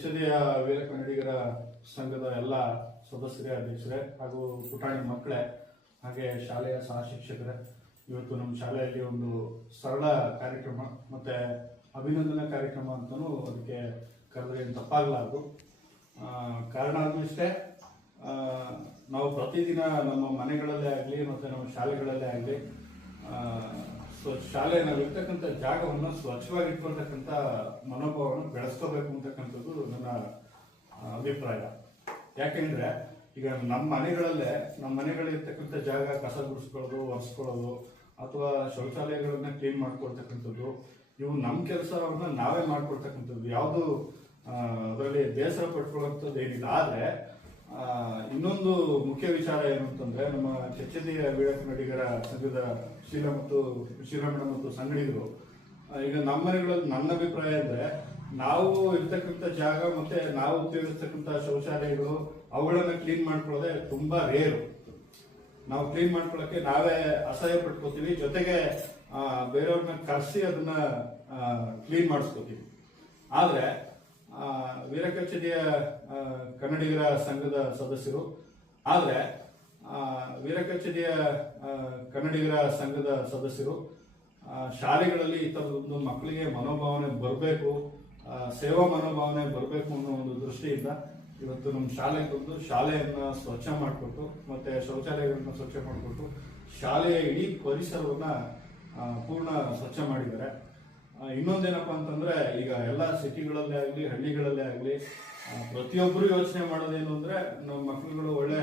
ಕೆಚ್ಚದಿಯ ವೀರ ಕನ್ನಡಿಗರ ಸಂಘದ ಎಲ್ಲ ಸದಸ್ಯರೇ, ಅಧ್ಯಕ್ಷರೇ ಹಾಗೂ ಪುಟಾಣಿ ಮಕ್ಕಳೇ ಹಾಗೆ ಶಾಲೆಯ ಸಹ ಶಿಕ್ಷಕರೇ ಇವತ್ತು ನಮ್ಮ ಶಾಲೆಯಲ್ಲಿ ಒಂದು ಸರಳ ಕಾರ್ಯಕ್ರಮ ಮತ್ತೆ ಅಭಿನಂದನಾ ಕಾರ್ಯಕ್ರಮ ಅಂತಲೂ ಅದಕ್ಕೆ ಕರೆದ್ರೆ ಏನು ತಪ್ಪಾಗಲಾರದು. ಕಾರಣ ಅದು ಇಷ್ಟೇ ನಾವು ಪ್ರತಿದಿನ ನಮ್ಮ ಮನೆಗಳಲ್ಲೇ ಆಗಲಿ ಮತ್ತು ನಮ್ಮ ಶಾಲೆಗಳಲ್ಲೇ ಆಗಲಿ ಸೊ ಶಾಲೆ ನಾವಿರ್ತಕ್ಕಂಥ ಜಾಗವನ್ನು ಸ್ವಚ್ಛವಾಗಿಟ್ಕೊಳ್ತಕ್ಕಂಥ ಮನೋಭಾವವನ್ನು ಬೆಳೆಸ್ಕೋಬೇಕು ಅಂತಕ್ಕಂಥದ್ದು ಅಭಿಪ್ರಾಯ. ಯಾಕೆಂದ್ರೆ, ಈಗ ನಮ್ಮ ಮನೆಗಳಲ್ಲೇ, ನಮ್ಮ ಮನೆಗಳಿರ್ತಕ್ಕಂಥ ಜಾಗ, ಕಸ ಗುಡಿಸ್ಕೊಳ್ಳೋದು, ಒರೆಸ್ಕೊಳ್ಳೋದು, ಅಥವಾ ಶೌಚಾಲಯಗಳನ್ನ ಕ್ಲೀನ್ ಮಾಡ್ಕೊಳ್ತಕ್ಕಂಥದ್ದು ಇವು ನಮ್ಮ ಕೆಲಸವನ್ನು ನಾವೇ ಮಾಡ್ಕೊಳ್ತಕ್ಕಂಥದ್ದು ಯಾವುದು ಅದರಲ್ಲಿ ಬೇಸರ ಪಟ್ಕೊಳ್ಳೋಂಥದ್ದು ಏನಿಲ್ಲ. ಆದರೆ ಇನ್ನೊಂದು ಮುಖ್ಯ ವಿಚಾರ ಏನು ಅಂತಂದ್ರೆ, ನಮ್ಮ ಕೆಚ್ಚದಿಯ ವೀರ ನಡಿಗರ ಸಂಘದ ಶೀಲ ಮತ್ತು ಶ್ರೀರಾಮಣ್ಣ ಮತ್ತು ಸಂಗಡಿಗರು ಈಗ ನಮ್ಮ ಮನೆಗಳಲ್ಲಿ ನನ್ನ ಅಭಿಪ್ರಾಯ ಅಂದ್ರೆ ನಾವು ಇರ್ತಕ್ಕಂಥ ಜಾಗ ಮತ್ತೆ ನಾವು ಉಪಯೋಗಿಸ್ತಕ್ಕಂಥ ಶೌಚಾಲಯಗಳು ಅವುಗಳನ್ನು ಕ್ಲೀನ್ ಮಾಡ್ಕೊಳ್ಳೋದೆ ತುಂಬಾ ರೇರು ನಾವು ಕ್ಲೀನ್ ಮಾಡ್ಕೊಳ್ಳೋಕೆ ನಾವೇ ಅಸಹ್ಯ ಪಟ್ಕೋತೀವಿ, ಜೊತೆಗೆ ಬೇರೆಯವ್ರನ್ನ ಕರೆಸಿ ಅದನ್ನ ಕ್ಲೀನ್ ಮಾಡಿಸ್ಕೋತೀವಿ. ಆದ್ರೆ ವೀರಕಚೇರಿಯ ಕನ್ನಡಿಗರ ಸಂಘದ ಸದಸ್ಯರು, ಆದ್ರೆ ವೀರಕಚೇರಿಯ ಕನ್ನಡಿಗರ ಸಂಘದ ಸದಸ್ಯರು ಶಾಲೆಗಳಲ್ಲಿ ಈ ಥರದೊಂದು ಮಕ್ಕಳಿಗೆ ಮನೋಭಾವನೆ ಬರಬೇಕು ಸೇವಾ ಮನೋಭಾವನೆ ಬರಬೇಕು ಅನ್ನೋ ಒಂದು ದೃಷ್ಟಿಯಿಂದ ಇವತ್ತು ನಮ್ಮ ಶಾಲೆಗೆ ಬಂದು ಶಾಲೆಯನ್ನ ಸ್ವಚ್ಛ ಮಾಡಿಕೊಟ್ಟು, ಮತ್ತೆ ಶೌಚಾಲಯಗಳನ್ನ ಸ್ವಚ್ಛ ಮಾಡಿಕೊಟ್ಟು ಶಾಲೆಯ ಇಡೀ ಪರಿಸರವನ್ನ ಪೂರ್ಣ ಸ್ವಚ್ಛ ಮಾಡಿದ್ದಾರೆ. ಇನ್ನೊಂದೇನಪ್ಪ ಅಂತಂದ್ರೆ ಈಗ ಎಲ್ಲ ಸಿಟಿಗಳಲ್ಲೇ ಆಗಲಿ, ಹಳ್ಳಿಗಳಲ್ಲೇ ಆಗಲಿ ಪ್ರತಿಯೊಬ್ಬರು ಯೋಚನೆ ಮಾಡೋದೇನು ಅಂದ್ರೆ ನಮ್ಮ ಮಕ್ಕಳುಗಳು ಒಳ್ಳೆ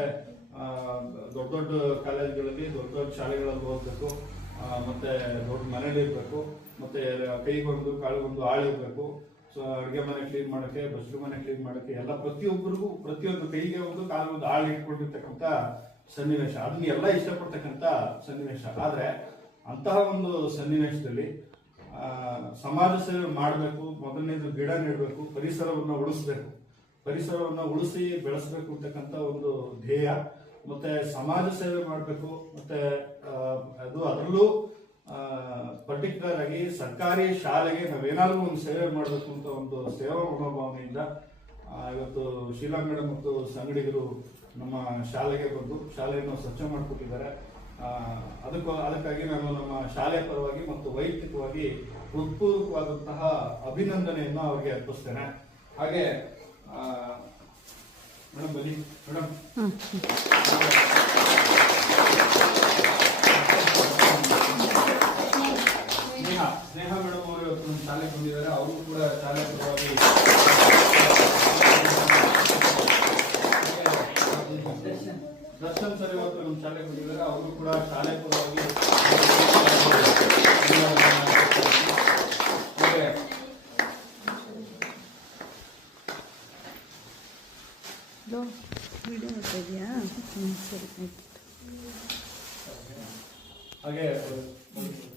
ದೊಡ್ಡ ದೊಡ್ಡ ಕಾಲೇಜ್ಗಳಲ್ಲಿ ದೊಡ್ಡ ದೊಡ್ಡ ಶಾಲೆಗಳಲ್ಲಿ ಓದಬೇಕು ಮತ್ತೆ ದೊಡ್ಡ ಮನೇಲಿ ಇರಬೇಕು ಮತ್ತೆ ಕೈಗೊಂದು ಕಾಳಿಗೊಂದು ಆಳು ಇರ್ಬೇಕು ಸೊ ಅಡುಗೆ ಮನೆ ಕ್ಲೀನ್ ಮಾಡೋಕೆ ಬಸ್ರು ಮನೆ ಕ್ಲೀನ್ ಮಾಡೋಕ್ಕೆ, ಎಲ್ಲ ಪ್ರತಿಯೊಬ್ಬರಿಗೂ, ಪ್ರತಿಯೊಂದು ಕೈಗೆ ಒಂದು ಕಾಲೊಂದು ಆಳು ಇಟ್ಕೊಂಡಿರ್ತಕ್ಕಂಥ ಸನ್ನಿವೇಶ. ಅದನ್ನ ಎಲ್ಲ ಇಷ್ಟಪಡ್ತಕ್ಕಂಥ ಸನ್ನಿವೇಶ. ಆದ್ರೆ ಅಂತಹ ಒಂದು ಸನ್ನಿವೇಶದಲ್ಲಿ ಸಮಾಜ ಸೇವೆ ಮಾಡಬೇಕು, ಮೊದಲನೇದು ಗಿಡ ನೆಡಬೇಕು, ಪರಿಸರವನ್ನು ಉಳಿಸ್ಬೇಕು. ಪರಿಸರವನ್ನು ಉಳಿಸಿ ಬೆಳೆಸಬೇಕು ಅಂತಕ್ಕಂಥ ಒಂದು ಧ್ಯೇಯ. ಮತ್ತೆ ಸಮಾಜ ಸೇವೆ ಮಾಡಬೇಕು, ಮತ್ತೆ ಅದು ಅದರಲ್ಲೂ ಪರ್ಟಿಕ್ಯುಲರ್ ಆಗಿ ಸರ್ಕಾರಿ ಶಾಲೆಗೆ ನಾವೇನಾದ್ರೂ ಒಂದು ಸೇವೆ ಮಾಡಬೇಕು ಅಂತ ಒಂದು ಸೇವಾ ಮನೋಭಾವನೆಯಿಂದ ಇವತ್ತು ಶೀಲಾ ಮೇಡಮ್ ಮತ್ತು ಸಂಗಡಿಗರು ನಮ್ಮ ಶಾಲೆಗೆ ಬಂದು ಶಾಲೆಯನ್ನು ಸ್ವಚ್ಛ ಮಾಡಿಕೊಟ್ಟಿದ್ದಾರೆ. ಅದಕ್ಕೂ ಅದಕ್ಕಾಗಿ ನಾನು ನಮ್ಮ ಶಾಲೆಯ ಪರವಾಗಿ ಮತ್ತು ವೈಯಕ್ತಿಕವಾಗಿ ಹೃತ್ಪೂರ್ವಕವಾದಂತಹ ಅಭಿನಂದನೆಯನ್ನು ಅವರಿಗೆ ಅರ್ಪಿಸ್ತೇನೆ. ಹಾಗೆ ಮೇಡಮ್ ಬನ್ನಿ. ಮೇಡಮ್ ಸ್ನೇಹ ಸ್ನೇಹ ಮೇಡಮ್ ಅವರು ಇವತ್ತು ನಮ್ಮ ಶಾಲೆಗೆ ಬಂದಿದ್ದಾರೆ. ಅವರು ಕೂಡ ಶಾಲೆ ಪರವಾಗಿ ದರ್ಶನ್ ಸರ್ ಇವತ್ತು ನಮ್ಮ ಶಾಲೆಗೆ ಬಂದಿದ್ದಾರೆ. ಅವರು ಕೂಡ ಶಾಲೆ ಪರವಾಗಿ ಹಾಗೆ ಹಲೋ ವಿಡಿಯೋ ಮಾಡ್ತಾ ಇದೆಯಾ? ಹ್ಞೂ ಸರಿ ಆಯ್ತು. ಹಾಗೆ ಮಧು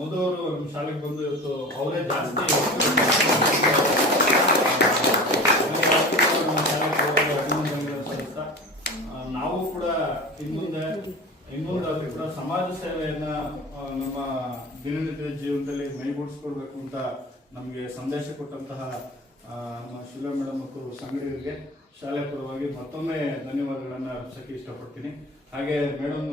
ಆ, ಮಧು ಅವರು ನಮ್ಮ ಶಾಲೆಗೆ ಬಂದು ಇವತ್ತು ಅವರೇ ಜಾಸ್ತಿ ನಾವು ಕೂಡ ಇನ್ಮುಂದೆ ಇನ್ಮುಂದಾದ್ರೆ ಕೂಡ ಸಮಾಜ ಸೇವೆಯನ್ನ ನಮ್ಮ ದಿನನಿತ್ಯದ ಜೀವನದಲ್ಲಿ ಮೈಗೂಡಿಸ್ಕೊಳ್ಬೇಕು ಅಂತ ನಮಗೆ ಸಂದೇಶ ಕೊಟ್ಟಂತಹ ನಮ್ಮ ಶಿಲಾ ಮೇಡಮ್ ಮತ್ತು ಸಂಗಡಿಗರಿಗೆ ಶಾಲೆ ಪರವಾಗಿ ಮತ್ತೊಮ್ಮೆ ಧನ್ಯವಾದಗಳನ್ನ ಅರ್ಪಿಸಕ್ಕೆ ಇಷ್ಟಪಡ್ತೀನಿ. ಹಾಗೆ ಮೇಡಮ್